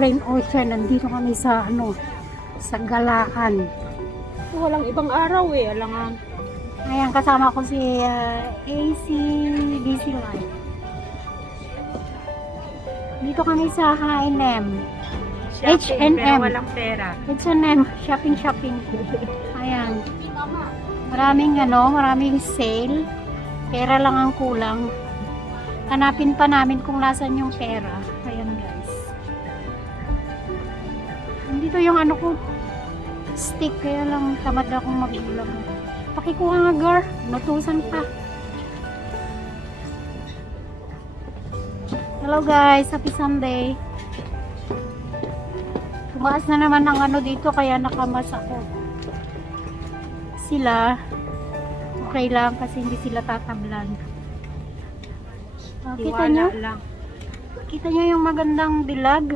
Plain Ocean. Nandito kami sa ano, sa Galaan. Walang ibang araw eh, alangan. Ayan, kasama ko si AC DC Live. Dito kami sa H&M. Shopping, pero H&M. walang pera. H&M, shopping. Ayan. Maraming sale. Pera lang ang kulang. Hanapin pa namin kung nasan yung pera. Ayan guys. Nandito yung ano ko, stick, kaya lang tamad akong mag-ulam. Pakikuha nga girl, nutusan pa. Hello guys, happy Sunday. Tumaas na naman ang ano dito kaya nakamas ako. Sila okay lang kasi hindi sila tatablan. Kita nyo? Lang. Kita nyo yung magandang dilag?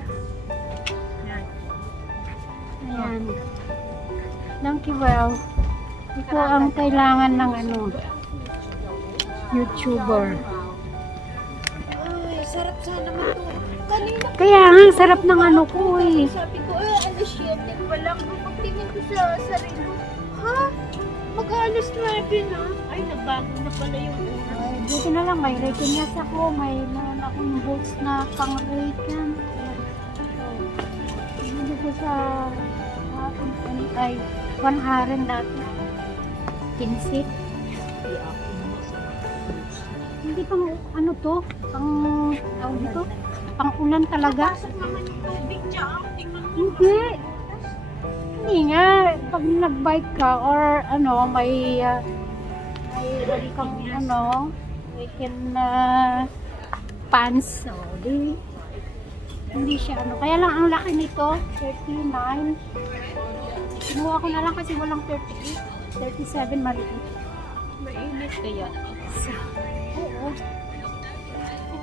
Yan. Ayan. Thank you well. Ito ang kailangan ng ano, YouTuber. Ay, sarap sana naman to. Kanina Kaya nga, sarap ng ano ko eh. sabi ko, alas 7 pa lang. Nung pagtingin ko sa sarili ko, ha? Mag-alas 9 na. Ay, nagbago na pala yung oras. Ay, buti na lang, may rekenyas ako. May meron akong boots na pang-reken. Hindi ko sa ay 100 dati. 15. Hindi pang ano to? Pang tawag dito? Pang ulan talaga? Pasok naman yung tubig dyan. Tingnan mo. Hindi. Hindi nga. Pag nag-bike ka or ano, may kang ano, we can pants. So, hindi siya ano. Kaya lang ang laki nito, 39. Kinuha ko na lang kasi walang 38. 37 maliit. Mainit kaya. Oo.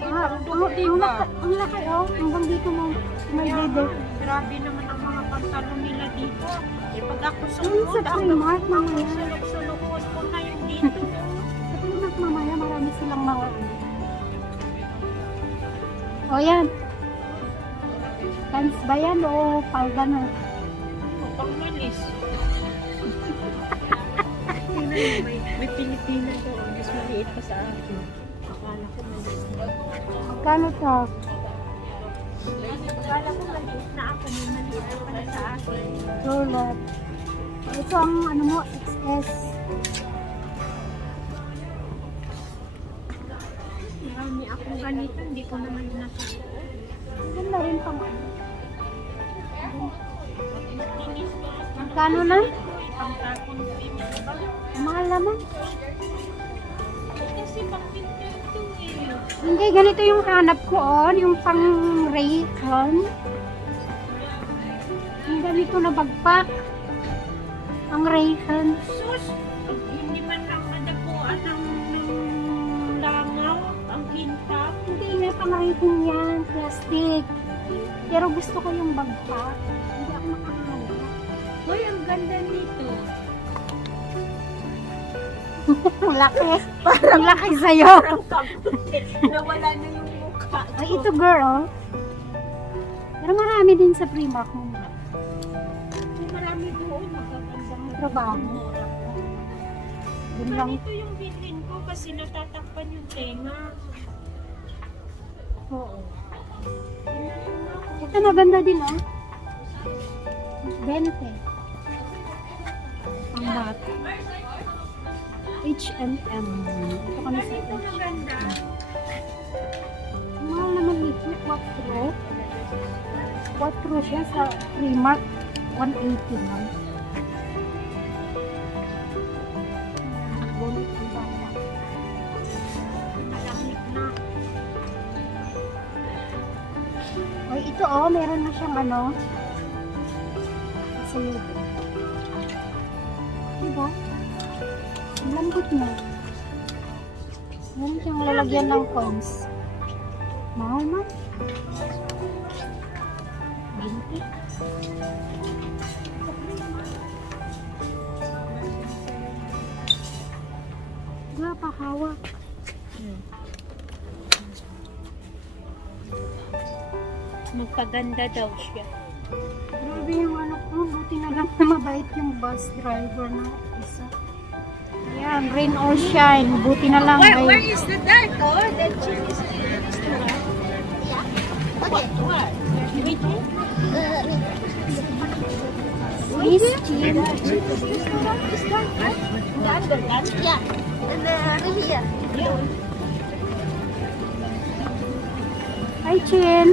Ang laki oh. Hanggang dito mo. May dede. Grabe naman ang mga pantalon nila dito. Eh, pag ako Sa sumunod, ang Primark mamaya. sulok-sulokon ko na yung dito. Sa Primark mamaya marami silang mga O yan. Pants ba yan o palda na? Pang malis. May Pilipinas ko. Mas maliit pa sa akin. Akala ko maliit. Magkano to? Akala ko maliit na ako. May maliit pa pala sa akin. Roulette. Ito ang ano mo, XS. Marami akong ganito. Hindi ko naman nasusuot. Ganda rin pang ano. Magkano na? Pang-tapon ko yung iba. Mahal naman. Kasi pang-pintel to eh. Hindi, ganito yung hanap ko on. Yung pang Raycon. Yung ganito na bagpak. Ang Raycon. Sus! Hindi man lang madapuan ng langaw. Ang hintap. Hindi nga pang Raycon yan. Plastic. Pero gusto ko yung bagpak. Hindi ako makahanap. Hoy, ang ganda nito. Ang laki. Ang laki sa'yo. Parang kabuti. Nawala na yung mukha. Ay, ito girl. Pero marami din sa Primark mo. Marami doon. Magagandang Trabaho. Yun lang. Ganito yung bilhin ko kasi natatakpan yung tenga. Oo. Ito maganda din oh. 20. Ang bata. H&M. Ito kami sa Ito maganda. mahal naman ito. 4 siya sa Primark. 180 lang. Bonus ang bata. Malamig na. Oy, ito oh, meron na siyang ano. Kasi diba? Ang lambot na. Meron siyang lalagyan ng coins. Mahal man. 20. Wala pa hawak. Paganda daw siya. Grabe yung ano ko, buti na lang na mabait yung bus driver na isa. Ayan, rain or shine, buti na lang Where may... is the dark? Oh, that Chinese restaurant. Okay. What? Miss Chin. Is that right? The underland? Yeah. And here. Yeah. Hi Chin.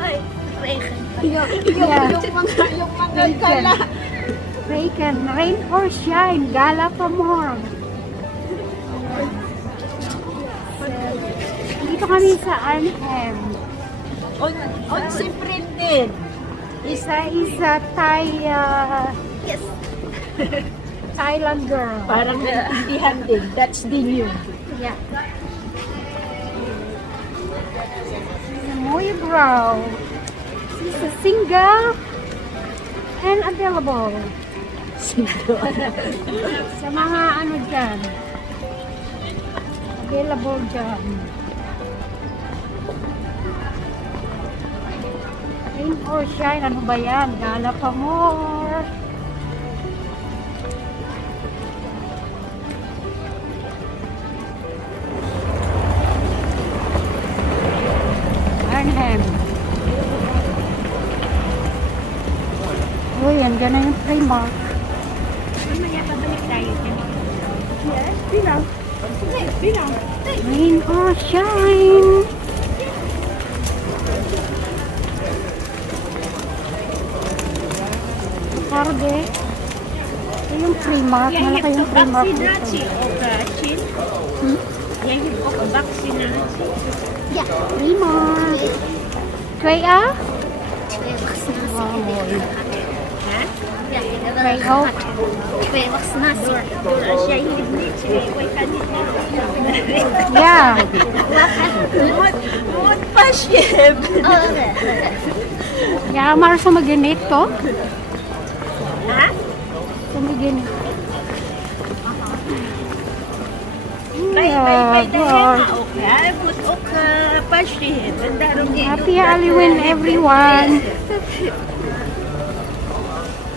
Ay, regen. Yeah. Yung mga gala. Rain or shine, gala pa more. Dito kami sa Arnhem. On si Printed. Isa Thai, Yes. Thailand girl. Parang naintindihan din. That's the new. Yeah. Muy brow. She's a single and available. Sa mga ano dyan. Available dyan. Rain or shine, ano ba yan? Gala pa more. Arnhem. Uy, andyan na yung Primark. Mamaya pabalik tayo dyan. Yes. Bilang. Bilang. Rain or shine. Karde. Ito yung Primark. Malaki yung Primark dito. Vaccinatie ook, Chin. Jij hebt ook een vaccinatie. Yeah. Primark. Kaya? Twee vaccinatie. Wow. Hè? Ja, ik heb Twee wel ook. gehad. Twee vaccinatie. Als jij hier niet wij kan niet Yeah. Moet pas je hebben. Oh, okay. Yeah, mara sa maginit to. Hè? Sa maginit. Bij de God. HEMA ook. Ja, je moet ook pasje hebben. Daarom Happy Halloween everyone.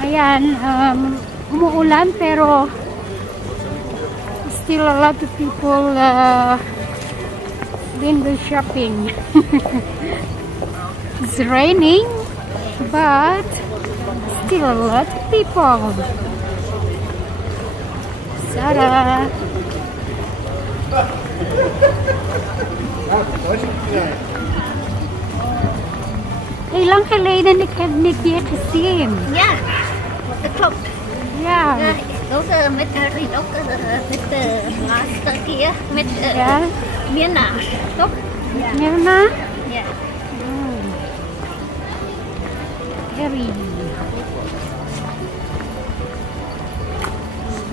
Ayan, umuulan pero still a lot of people window shopping. It's raining but still a lot of people. Sarah. Heel lang geleden ik heb niet meer gezien. Ja, dat klopt. Ja. Ja, ook met Rien ook met de laatste keer met Ja. Mirna, toch? Mirna? Ja. Harry.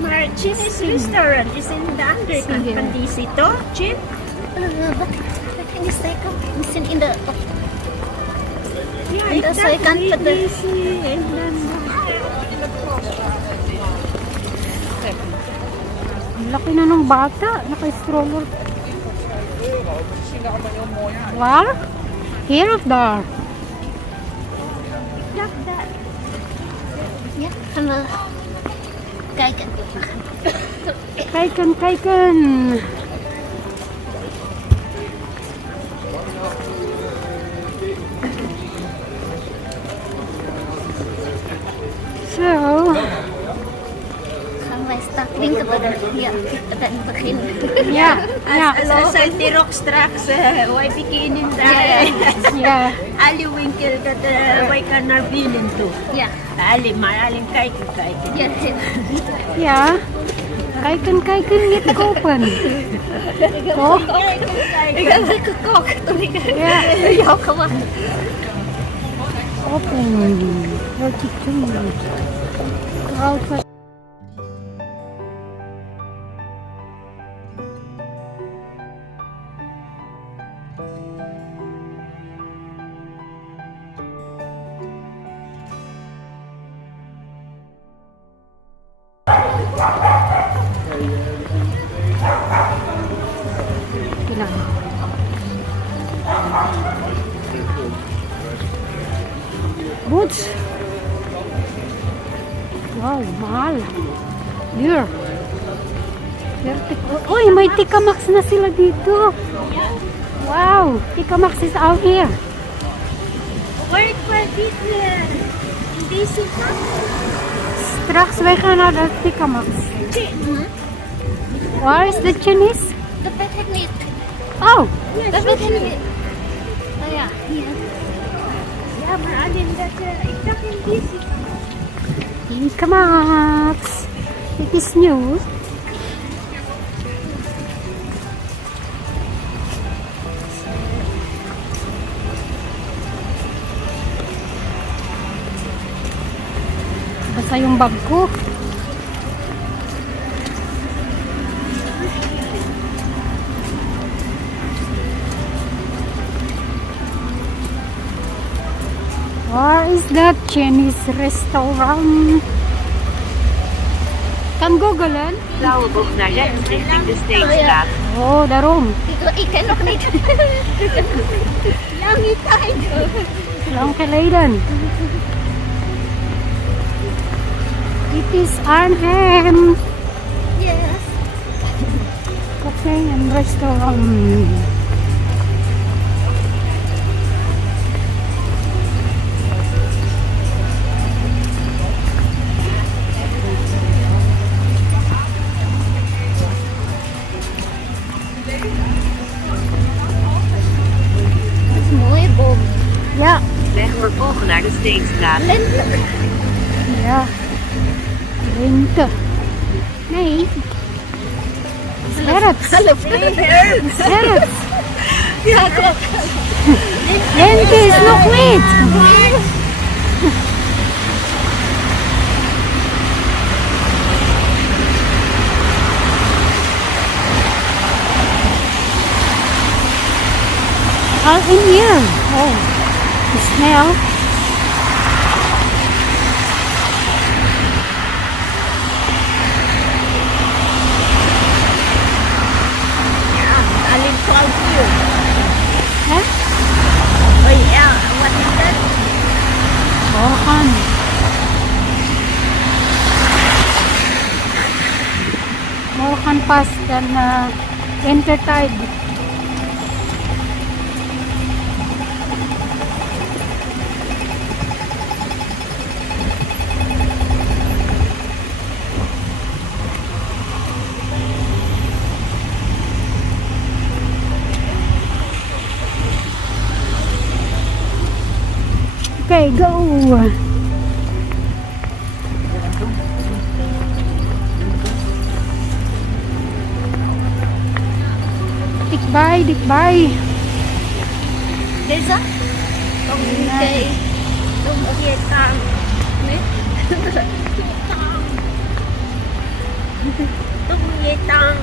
Maar Chinese restaurant is in the underkant Sige. van DC, toch? Chin? Wat ging je zeggen? Misschien in de... Ja, In de zijkant van de... DC. En dan... Ang laki na ng bata. Naka-stroller. Waar? Hier of daar? Ja, daar. Ja, gaan we kijken. Kijken, kijken. So, Gaan wij start winkelen. Ja, dan beginnen. ja, ja, Als die rok straks, wij beginnen daar. ja. Alle winkel dat wij kan naar binnen toe. Ja, Alle, maar alleen kijken. ja, Ja. Kijken, kijken, niet kopen. Toch? ik heb het gekocht toen ik Ja. jou gemaakt. Open. 32. Crowd. Pinang. boots. Wow, mahal. Dear. Uy, may Tika Max na sila dito. Wow, Tika Max is out here. Where was it? This is Straks wij gaan naar de Tika Max. Waar is de Chinese? The perfect meat. Oh, The perfect meat. Oh yeah, here. yeah, maar alleen dat ik dacht in deze. Tika Max. It is new. Basta yung bag ko. Where is that Chinese restaurant? Kan go, Galaan? Blauwe bocht naar rechts richting de Steenstraat. Oh, daarom. Ik ken nog niet. Lange tijd. Lang geleden. It is Arnhem Yes. Cafe and Restaurant. Dat is een mooie boom. Ja, Weg vervolgen naar de Steenstraat. Lente. ja. Rente. Nee. Herfst. Herfst. Ja, klopt. Lente is nog niet. Al in hier. Oh, snel. Alin ko ang view. Hè? Oh yeah, what is that? Orkan. Orkan Pass dan Entertide. Okay, go. Dikbay, dikbay. Deze? Oké. Doon je tang. Doon je tang.